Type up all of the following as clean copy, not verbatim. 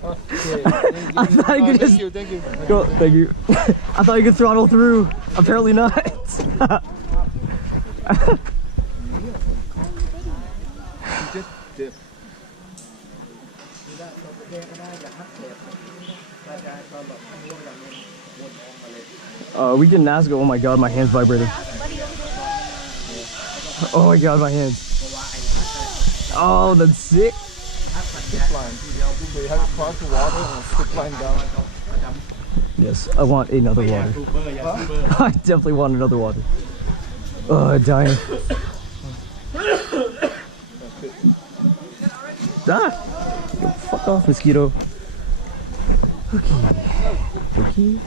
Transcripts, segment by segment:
What? I thought you could just... Thank you. Go, thank you. I thought you could throttle through. Apparently not. Just dip. We can ask. Oh my god, my hand's vibrating. Oh my god, my hands. Oh, that's sick. Zip line. So you have to cross the water and zip line down. Yes, I want another water. I definitely want another water. Oh, I'm dying. Ah! Yo, fuck off, mosquito. Okay. Okay.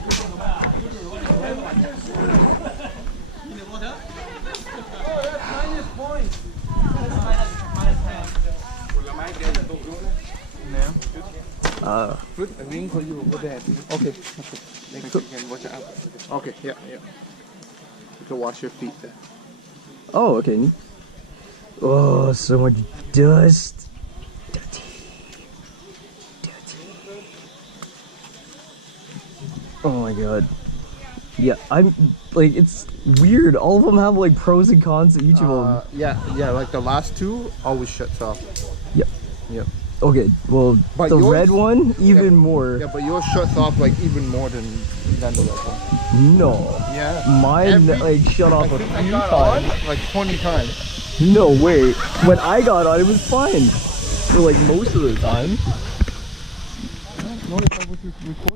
Fruit and ring for you over there. Okay. Next you can wash it up. Okay, yeah. You can wash your feet there. Oh, okay. Oh, so much dust. Dirty. Oh my god. Yeah, I'm like, it's weird. All of them have like pros and cons to each of them. Yeah, like the last two always shuts off. Yep. Yep. Okay, well, But the yours- red one, even more. Yeah, but yours shuts off like even more than the red one. No. Yeah. Mine like shut off a I few got times. on like 20 times. No, wait. When I got on, it was fine. For like most of the time. No, if I was recording.